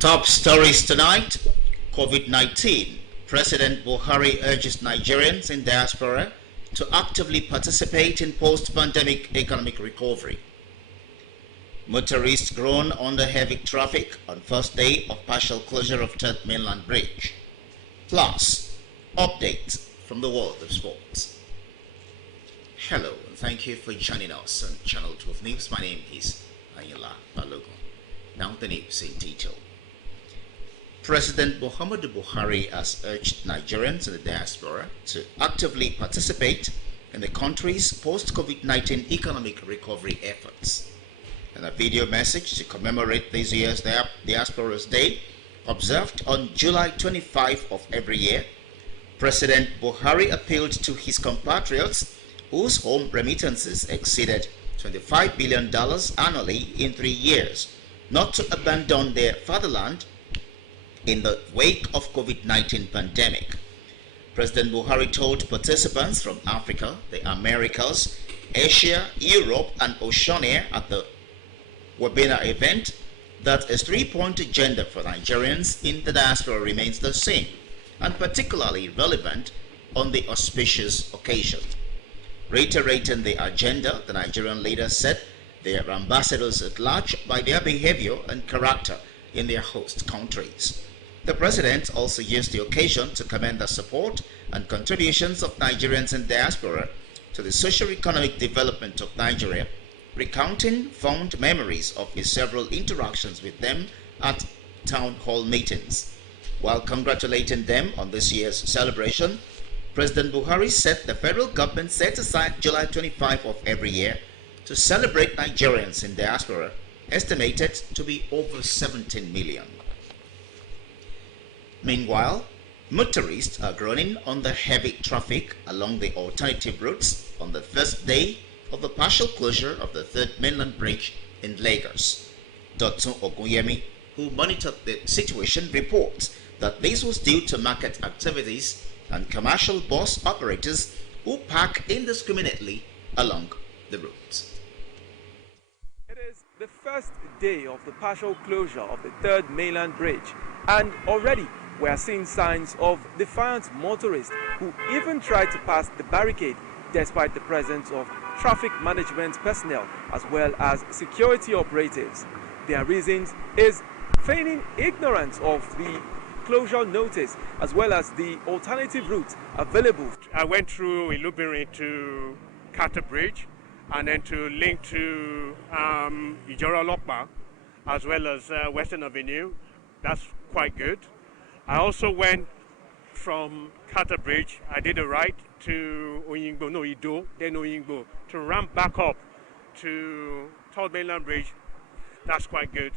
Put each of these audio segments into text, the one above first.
Top stories tonight. COVID-19. President Buhari urges Nigerians in diaspora to actively participate in post-pandemic economic recovery. Motorists groan under heavy traffic on first day of partial closure of Third Mainland Bridge. Plus, updates from the world of sports. Hello and thank you for joining us on Channel 12 News. My name is Ayala Balogun. Now the news in detail. President Muhammadu Buhari has urged Nigerians in the diaspora to actively participate in the country's post-COVID-19 economic recovery efforts. In a video message to commemorate this year's Diaspora's Day, observed on July 25 of every year, President Buhari appealed to his compatriots whose home remittances exceeded $25 billion annually in 3 years not to abandon their fatherland in the wake of COVID-19 pandemic. President Buhari told participants from Africa, the Americas, Asia, Europe and Oceania at the webinar event that a 3-point agenda for Nigerians in the diaspora remains the same and particularly relevant on the auspicious occasion. Reiterating the agenda, the Nigerian leaders said they are ambassadors at large by their behavior and character in their host countries. The president also used the occasion to commend the support and contributions of Nigerians in diaspora to the socio-economic development of Nigeria, recounting fond memories of his several interactions with them at town hall meetings. While congratulating them on this year's celebration, President Buhari said the federal government set aside July 25 of every year to celebrate Nigerians in diaspora, estimated to be over 17 million. Meanwhile, motorists are groaning under heavy traffic along the alternative routes on the first day of the partial closure of the Third Mainland Bridge in Lagos. Dr. Ogunyemi, who monitored the situation, reports that this was due to market activities and commercial bus operators who park indiscriminately along the route. It is the first day of the partial closure of the Third Mainland Bridge, and already we are seeing signs of defiant motorists who even tried to pass the barricade despite the presence of traffic management personnel as well as security operatives. Their reasons is feigning ignorance of the closure notice as well as the alternative routes available. I went through Ilubirin to Carter Bridge and then to link to Ijoro Lokpa as well as Western Avenue. That's quite good. I also went from Carter Bridge, I did a right to Ido, then Oyingbo, to ramp back up to Third Mainland Bridge. That's quite good.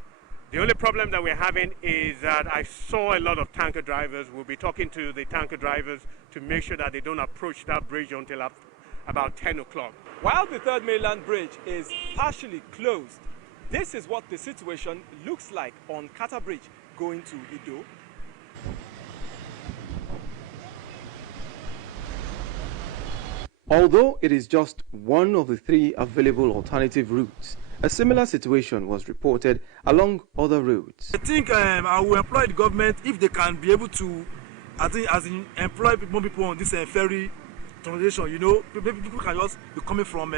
The only problem that we're having is that I saw a lot of tanker drivers. We'll be talking to the tanker drivers to make sure that they don't approach that bridge until about 10 o'clock. While the Third Mainland Bridge is partially closed, this is what the situation looks like on Carter Bridge going to Ido. Although it is just one of the 3 available alternative routes, a similar situation was reported along other routes. I think I will employ the government if they can be able to, employ more people on this ferry transportation. You know, people can just be coming from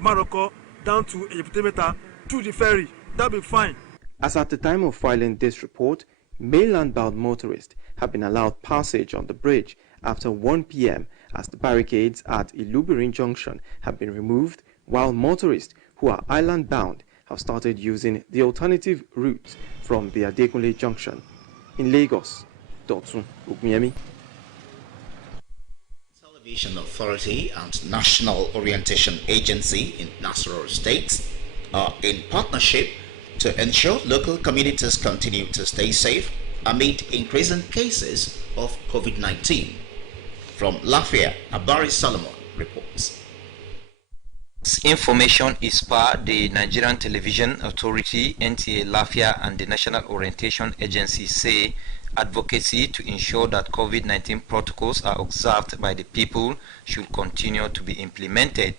Morocco down to Ejiptemeta to the ferry. That'll be fine. As at the time of filing this report, mainland-bound motorists have been allowed passage on the bridge after 1 p.m. as the barricades at Ilubirin Junction have been removed, while motorists who are island-bound have started using the alternative routes from the Adekunle Junction. In Lagos, Dotun Ogunyemi. Television Authority and National Orientation Agency in Nasarawa State are in partnership to ensure local communities continue to stay safe amid increasing cases of COVID-19. From Lafayette, Abari Solomon reports. This information is per the Nigerian Television Authority, NTA Lafayette, and the National Orientation Agency say advocacy to ensure that COVID-19 protocols are observed by the people should continue to be implemented.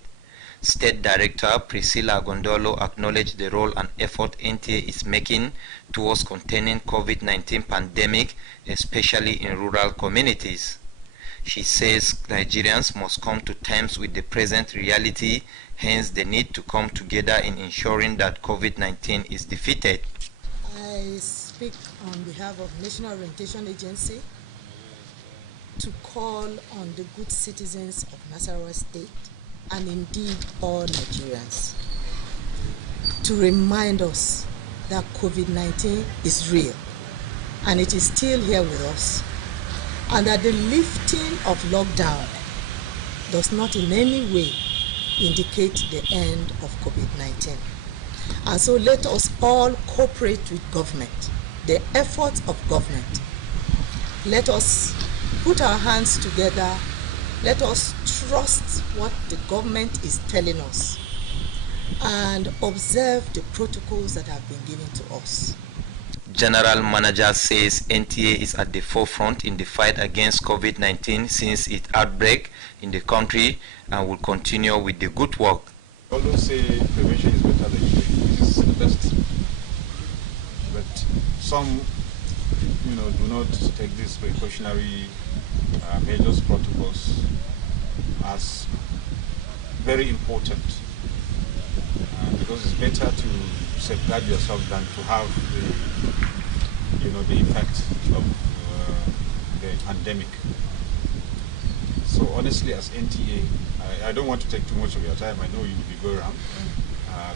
State Director Priscilla Gondolo acknowledged the role and effort NTA is making towards containing COVID-19 pandemic, especially in rural communities. She says Nigerians must come to terms with the present reality, hence the need to come together in ensuring that COVID-19 is defeated. I speak on behalf of National Orientation Agency to call on the good citizens of Nasarawa State and indeed all Nigerians to remind us that COVID-19 is real and it is still here with us, and that the lifting of lockdown does not in any way indicate the end of COVID-19. And so let us all cooperate with government, the efforts of government. Let us put our hands together. Let us trust what the government is telling us and observe the protocols that have been given to us. General Manager says NTA is at the forefront in the fight against COVID-19 since its outbreak in the country and will continue with the good work. I always say prevention is better than cure. This is the best. But some, do not take these precautionary measures, protocols as very important, because it's better to safeguard yourself than to have the effect of the pandemic. So honestly, as NTA, I don't want to take too much of your time. I know you go around,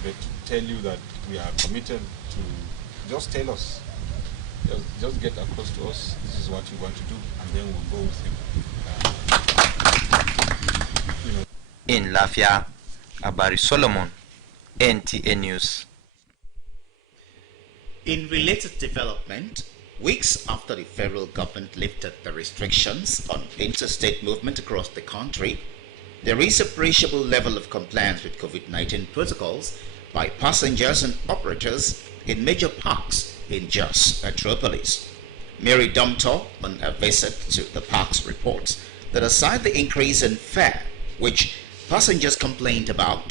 but to tell you that we are committed to just tell us, just get across to us, this is what you want to do, and then we'll go with you. In Lafia, Abari Solomon, NTA News. In related development, weeks after the federal government lifted the restrictions on interstate movement across the country, there is a appreciable level of compliance with COVID-19 protocols by passengers and operators in major parks in Jos Metropolis. Mary Dumto, on a visit to the parks, reports that aside the increase in fare, which passengers complained about,